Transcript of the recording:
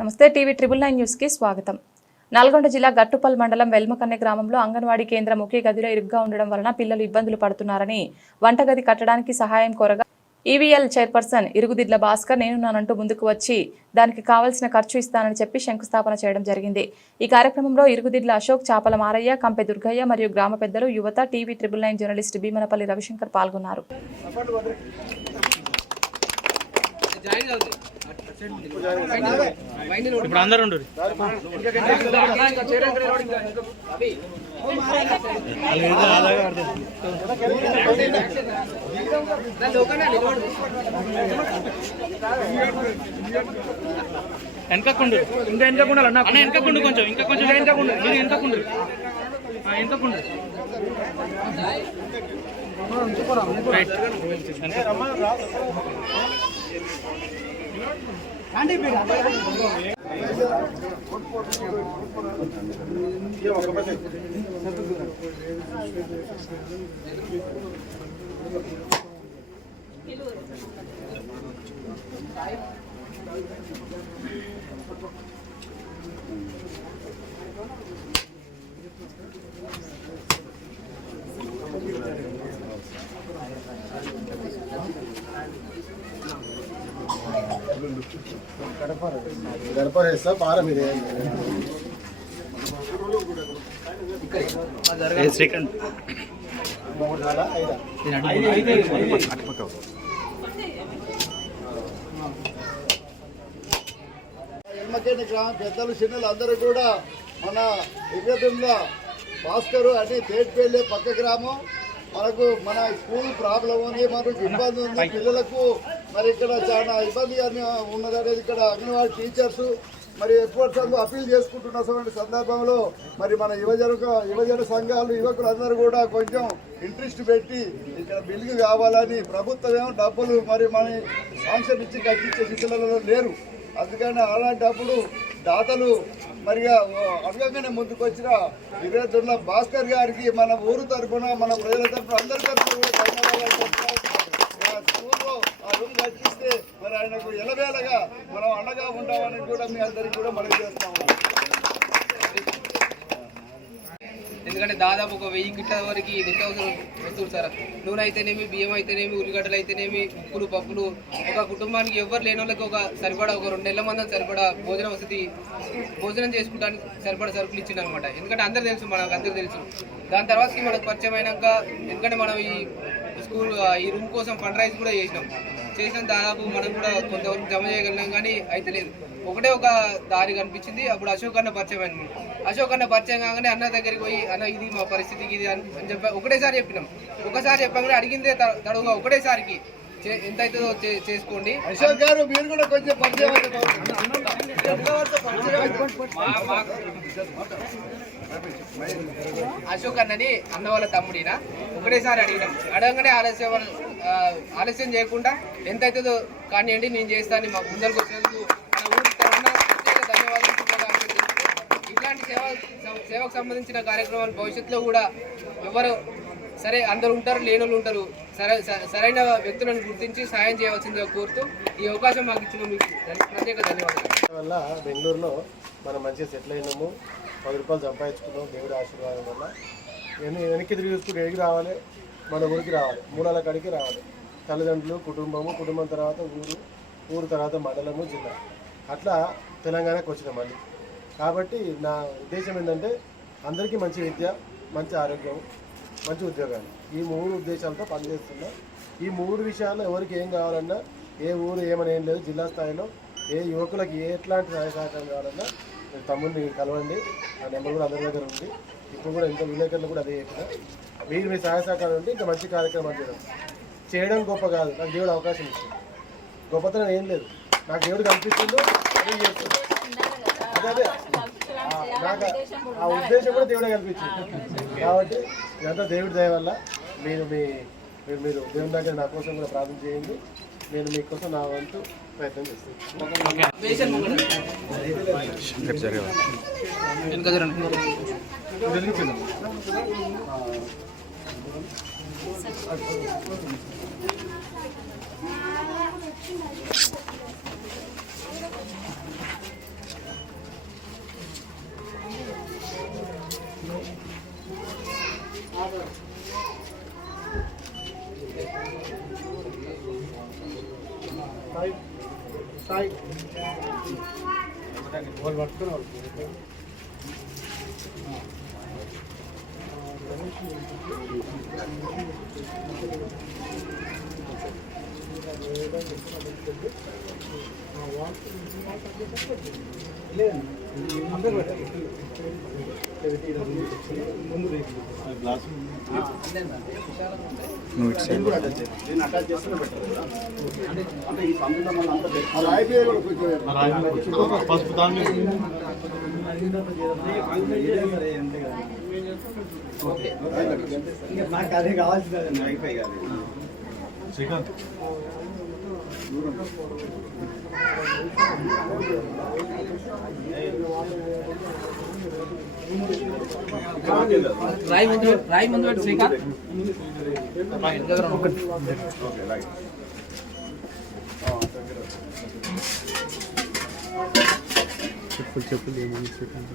నమస్తే TV 999 news కి స్వాగతం. నల్గొండ జిల్లా గట్టుపల్ మండలం వెల్మకన్నె గ్రామంలో అంగన్వాడీ కేంద్రం ఒకే గదిలో ఇరుగ్గా ఉండడం వలన పిల్లలు ఇబ్బందులు పడుతున్నారని వంటగది కట్టడానికి సహాయం కోరగా ఈవీఎల్ చైర్పర్సన్ ఇరుగుదిడ్ల భాస్కర్ నేనున్నానంటూ ముందుకు వచ్చి దానికి కావాల్సిన ఖర్చు ఇస్తానని చెప్పి శంకుస్థాపన చేయడం జరిగింది. ఈ కార్యక్రమంలో ఇరుగుదిడ్ల అశోక్, చాపల మారయ్య, కంపె దుర్గయ్య మరియు గ్రామ పెద్దలు, యువత, టీవీ 999 జర్నలిస్ట్ భీమనపల్లి రవిశంకర్ పాల్గొన్నారు. ఇప్పుడు అందరూ ఉండరు. వెనకకుండు ఇంకా వెనకకుండా అన్న వెనకకుండు కొంచెం ఇంకా కొంచెం వెనకకుండు మీరు వెనకకుండు వెనకకుండు गड़पड़ है सब आ रहा मेरे सेकंड ఎల్మకేని గ్రామ పెద్దలు చిన్నలు అందరూ కూడా మన ఇర్రదుండ్ల భాస్కరు అని తేటిపల్లి పక్క గ్రామం. మన స్కూల్ ప్రాబ్లం ఉంది, మనకు ఇబ్బంది ఉంది, పిల్లలకు మరి ఇక్కడ చాలా ఇబ్బంది ఉన్నది అనేది ఇక్కడ అంగన్వాడీ టీచర్స్ మరి ఎప్పుడు అప్పీల్ చేసుకుంటున్నటువంటి సందర్భంలో మరి మన యువజన సంఘాలు యువకులు అందరూ కూడా కొంచెం ఇంట్రెస్ట్ పెట్టి ఇక్కడ బిల్లు కావాలని ప్రభుత్వం ఏమో డబ్బులు మరి మన శాంక్షన్ ఇచ్చి కట్టించే స్థితిలో లేరు. అందుకని అలాంటప్పుడు దాతలు మరిగా అడగగానే ముందుకు వచ్చిన ఇర్రదుండ్ల భాస్కర్ గారికి మన ఊరు తరఫున మన ప్రజల తరఫున అందరి తరఫున కూడా ధన్యవాదాలు చెప్తారు. స్కూల్లో ఆ రూమ్ కట్టిస్తే మరి ఆయనకు ఎలవేళగా మనం అండగా ఉంటామని కూడా మీ అందరికీ కూడా మనం చేస్తాము. ఎందుకంటే దాదాపు ఒక 1000 గిట్ల వరకు నిత్యావసర వస్తువులు సార్, నూనె అయితేనేమి, బియ్యం అయితేనేమి, ఉల్లిగడ్డలు అయితేనేమి, ఉప్పులు, పప్పులు, ఒక కుటుంబానికి ఎవరు లేని వాళ్ళకి ఒక 2 నెలల మంది సరిపడా భోజన వసతి, భోజనం చేసుకోవడానికి సరిపడా సరుకులు ఇచ్చింది అనమాట. ఎందుకంటే అందరూ తెలుసు, మనకు అందరూ తెలుసు. దాని తర్వాతకి మనకు పరిచయం అయినాక ఎందుకంటే మనం ఈ రూమ్ కోసం ఫండ్ రైజ్ కూడా చేసినాం దాదాపు మనం కూడా కొంతవరకు జమ చేయగలిగినాం, కానీ అయితే లేదు. ఒకటే ఒక దారి కనిపించింది. అప్పుడు అశోక్ అన్న పరిచయం అయింది. అశోక్ అన్న పరిచయం కాగానే అన్న దగ్గరికి పోయి అన్న ఇది మా పరిస్థితికి ఇది అని చెప్పి ఒకటేసారి చెప్పినాం. ఒకసారి చెప్పగానే అడిగిందే తడుగా ఒకటేసారికి ఎంత అవుతుందో చేసుకోండి. అశోక్ గారు మీరు కూడా కొంచెం అశోక్ అన్నని అన్న వాళ్ళ తమ్ముడినా ఒకటేసారి అడగగానే ఆలస్యం చేయకుండా ఎంత అవుతుందో కానివ్వండి నేను చేస్తాను మాకు ముందరకు వచ్చినందుకు మన ఊరికి తరఫున ప్రత్యేక ధన్యవాదాలు. ఇట్లాంటి సేవకు సంబంధించిన కార్యక్రమాలు భవిష్యత్తులో కూడా ఎవరు సరే అందరు ఉంటారు, లేనోళ్ళు ఉంటారు, సరైన వ్యక్తులను గుర్తించి సాయం చేయవలసిందిగా కోరుతూ ఈ అవకాశం మాకు ఇచ్చిన మీకు ప్రత్యేక ధన్యవాదాలు. వల్ల బెంగళూరులో మనం మంచిగా సెటిల్ అయినాము, 10 రూపాయలు సంపాదించుకున్నాం దేవుడి ఆశీర్వాదం వల్ల. వెనక్కి తిరిగి చూసుకుంటే ఎడికి రావాలి, మన ఊరికి రావాలి, మూలాల కాడికి రావాలి. తల్లిదండ్రులు, కుటుంబం తర్వాత ఊరు తర్వాత మండలము, జిల్లా, అట్లా తెలంగాణకు వచ్చిన మళ్ళీ. కాబట్టి నా ఉద్దేశం ఏంటంటే అందరికీ మంచి విద్య, మంచి ఆరోగ్యం, మంచి ఉద్యోగాలు, ఈ 3 ఉద్దేశాలతో పనిచేస్తున్నా. ఈ 3 విషయాల్లో ఎవరికి ఏం కావాలన్నా, ఏ ఊరు ఏమని ఏం లేదు, జిల్లా స్థాయిలో ఏ యువకులకి ఎట్లాంటి సహాయ సహకారం కావాలన్నా మీరు తమ్ముడిని కలవండి. ఆ నెంబర్ కూడా అందరి దగ్గర ఉంది. ఇప్పుడు కూడా ఇంకా విలేకరులు కూడా అదే చెప్పిన, మీరు మీ సహాయ సహకారం ఉంటే ఇంకా మంచి కార్యక్రమాలు చేయడం గొప్ప కాదు. నాకు దేవుడు అవకాశం ఇస్తుంది, గొప్పతనం ఏం లేదు. నాకు దేవుడు కనిపిస్తుందో అదే చేస్తుంది. అదే నాకు ఆ ఉద్దేశం కూడా దేవుడే కల్పించింది. కాబట్టి ఇదంతా దేవుడి దయ వల్ల మీరు దేవుని దగ్గర నా కోసం కూడా ప్రార్థన చేయండి. నేను మీకోసం నా వంతు ప్రయత్నం చేస్తాను. వాళ్ళు పట్టుకుని వాళ్ళు పసుపు దాన్ని నాకు అదే కావాల్సింది అయిపోయి శ్రీకాంత్ రాయి ముందు పెట్టి శ్రీకాంత్ చెప్పులు ఏమని శ్రీకాంత్